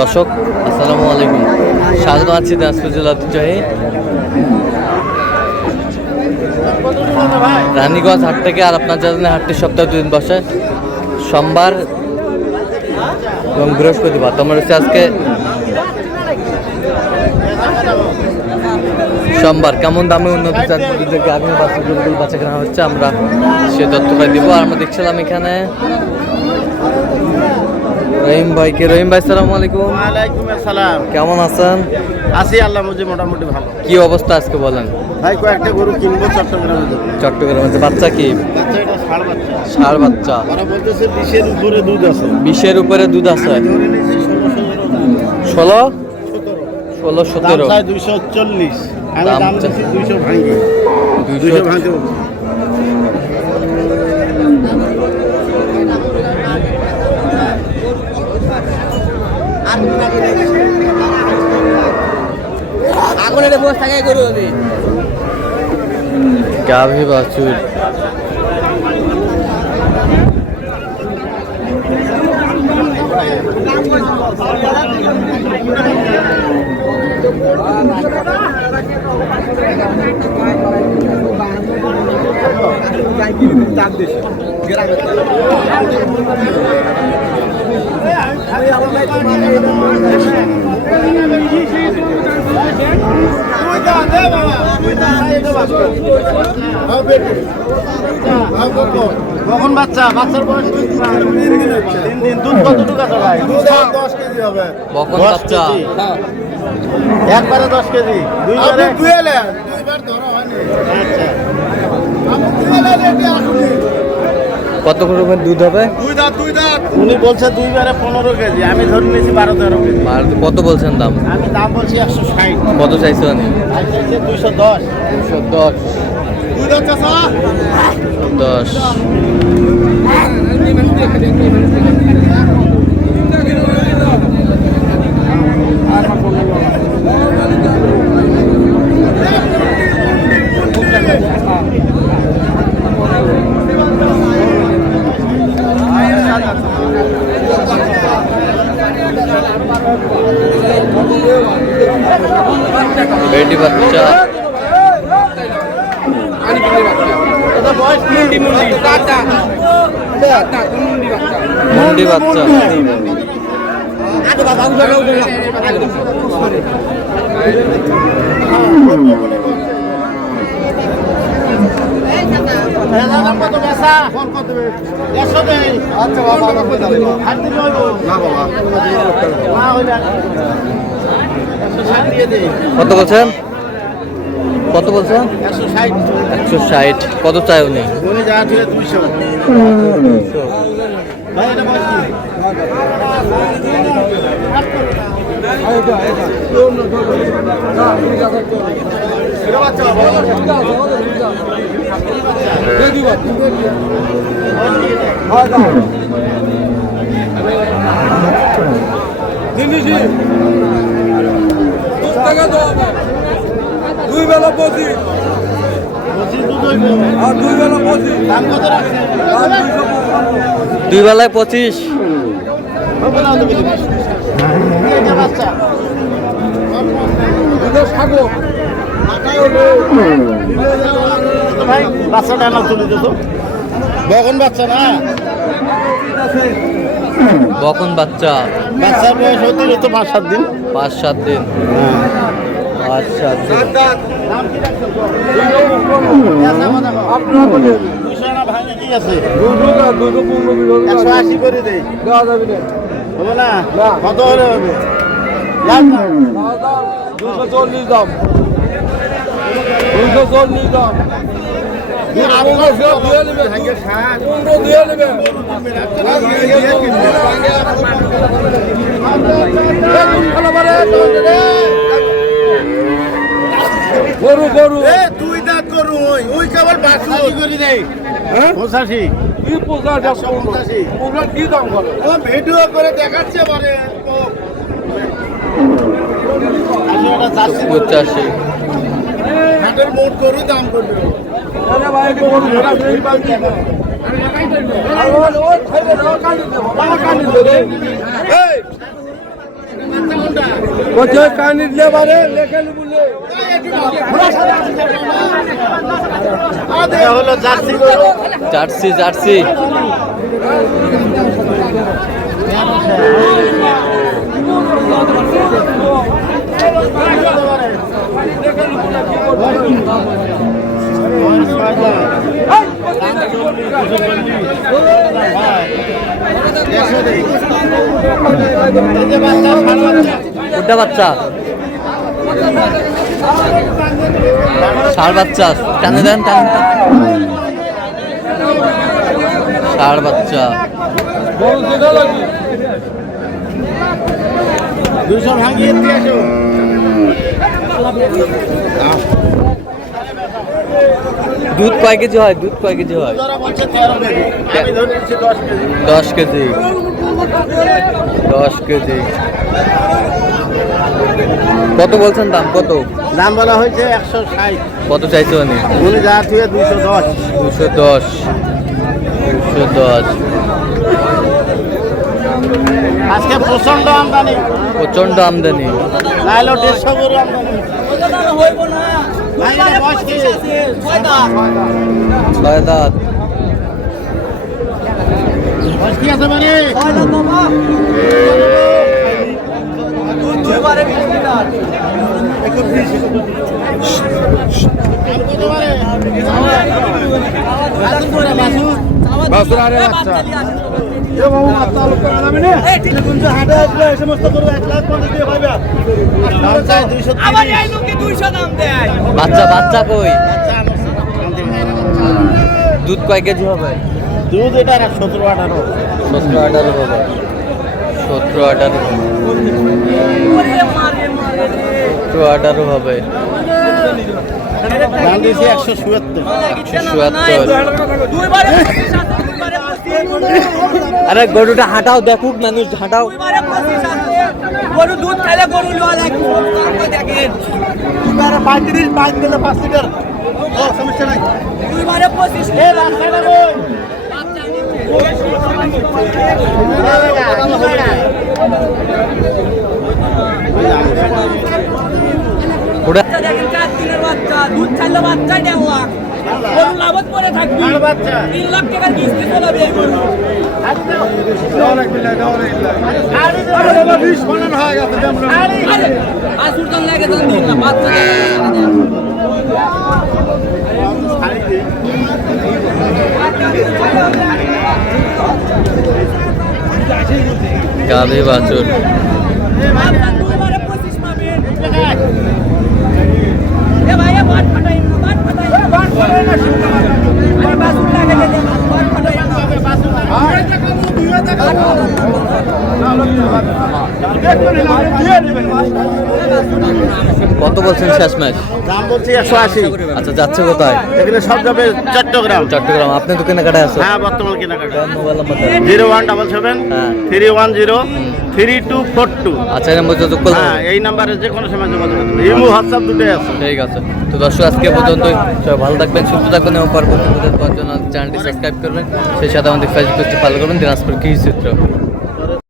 দর্শক আসসালামু আলাইকুম, স্বাগত আছি দিনাজপুর জেলা ঐতিহ্যবাহী রানীগঞ্জ হাট থেকে। আর আপনার জানেন হাটটি সপ্তাহে 2 দিন বসে, সোমবার এবং বৃহস্পতিবার। তোমরা হচ্ছে আজকে সোমবার। কেমন দামে উন্নত জাতগুলিদেরকে আগামী বাচ্চাগুলো বাচ্চা কেনা হচ্ছে, আমরা সে তথ্যটা দিব। আর আমরা দেখছিলাম এখানে রহিম ভাইকে। রহিম ভাই সালাম আলাইকুম। ওয়ালাইকুম আসসালাম। কেমন আছেন? আছি আল্লাহ মুজি মোটামুটি ভালো। কি অবস্থা আজকে বলেন? ভাই কয়েকটা গরু কিনবো চট্টগ্রামে। চট্টগ্রামে বাচ্চা কি? বাচ্চা এটা ষাঁড় বাচ্চা। ষাঁড় বাচ্চা। ওরা বলতেছে 20-এর উপরে দুধ আছে। 20-এর উপরে দুধ আছে। ধরে নিয়েছি 16-17। দাম চাই 240। আমি দাম দাম দিচ্ছি 200 ভাঙি। 200 ভাঙতে বলছি। আগুনের বস থাকে গরু আমি গাভী বাছুর। কখন বাচ্চা? বাচ্চার বয়স 3 দিন। দুধ কতটুকু আছে ভাই? 10 কেজি হবে। বকন বাচ্চা একবারে 10 কেজি। দুইবারে দুইবার ধরা হয়নি। আচ্ছা। কত করে দুধ হবে? দুই দাঁত। উনি বলছে দুইবারে 15 কেজি, আমি ধরে নিয়েছি 12-13 কেজি। আর কত বলছেন দাম? আমি দাম বলছি 160। কত চাইছো? আমি 210। 210। দুই দাঁত চাচা 10। বেটি বাচ্চা। মুন্ডি বাচ্চা। কত বলছেন? 160। কত চাই উনি? দুই বেলা 25। দুই বেলায় 25। বাচ্চাটা না তুলে দিত। বকন বাচ্চা না, বকন বাচ্চা। বাচ্চার বয়স হতে তো 5-7 দিন। 5-7 দিন। আচ্ছা। কি আছে? 180 করে দেই। হবে না? কত হলে হবে? 240 দাম। 240 দাম। গরু গরু দুই দাঁত গরু ওই কেবল 82 করে দেই। 85। কি 85? ওগুলো কি দাম করে? ও ভিডিও করে দেখাচ্ছে মানে 85। হাটের মোট গরু দাম করবে। আরে ভাই গরু ধরা এই বাকি না। আর ও খাইবে না কাটি দেব। বাবা কাটি দেব। এই বলছে কানি দিলে পারে লেখে বলে এটা হলো জার্সি গরু। জার্সি জার্সি কোনটা বাচ্চা ষাঁড় বাচ্চা টানে দেন টানে ষাঁড় বাচ্চা বড় যেটা লাগে 200 ভাঙিয়ে দিয়ে আসো। দুধ কয় কেজি হয় দুধ কয় কেজি হয় ওরা বলছে 13 কেজি, আমি ধরে নিচ্ছি 10 কেজি। 10 কেজি কত বলছেন দাম কত দাম বলা হয়েছে 160, কত চাইছো উনি উনি যা থুয়ে 210। 210 210 আজকে প্রচন্ড আমদানি, প্রচন্ড আমদানি নাইলো 150 গরু আমদানি। ভাই, এটা বয়স কি? ছয় দাঁত বয়স কি আছে মানে? বাসুর আরে বাচ্চা হাটে আসলে এই সমস্ত গরু 1,50,000 দিয়ে পাইবে। দাম চাই 230। বাচ্চা বাচ্চা কই দুধ কয় কেজি হবে দুধ এটা 17-18। 17-18 হবে 17-18 17-18 হবে দাম দিয়েছি 177। 177 আরে গরুটা হাঁটাও দেখুক মানুষ হাঁটাও গরু দুধ খাইলে গরু লোয়া লাগবে দেখেন 35 5 দিলে 5 লিটার। ও সমস্যা নাই। 25 এ রাস্তাটা কই? ওটা দেখেন 4 দিনের বাচ্চা দুধ খাইলে বাচ্চা দেওয়া গরু লাভত পরে থাকবে আর বাচ্চা 3 লাখ টাকার কিস্তি চলাবে এই গরু আরে 20 ফলন হয়ে গেছে আমরা। আরে আসুর দাম লাগে দাম দিন না বাচ্চা গাভী বাছুর বাচ্চা 25 পাবেন এ ভাই বাট ফাটাই না বাট ফাটাই না বাট ফাটাই না আরে বাসুর লাগে দে বাট ফাটাই না কত বলছেন শেষ ম্যাচ দাম বলছি 180। আচ্ছা যাচ্ছে কোথায় এখানে সব যাবে চট্টগ্রাম। চট্টগ্রাম আপনি তো কেনাকাটায় আছো হ্যাঁ, বর্তমান কেনাকাটা। মোবাইল নাম্বার 0177 হ্যাঁ। 310 3242। আচ্ছা এই নম্বর যোগাযোগ করলাম হ্যাঁ, এই নাম্বারে যে কোনো সময় যোগাযোগ করতে হবে। ইমো হোয়াটসঅ্যাপ দুটোই আছে। ঠিক আছে তো দর্শক আজকে পর্যন্তই সবাই ভালো থাকবেন সুস্থ থাকবেন এবং পরবর্তী ভিডিও পাওয়ার জন্য চ্যানেলটি সাবস্ক্রাইব করবেন সেই সাথে আমাদের ফেসবুক পেজটি ফলো করবেন দিনাজপুর কৃষি চিত্র।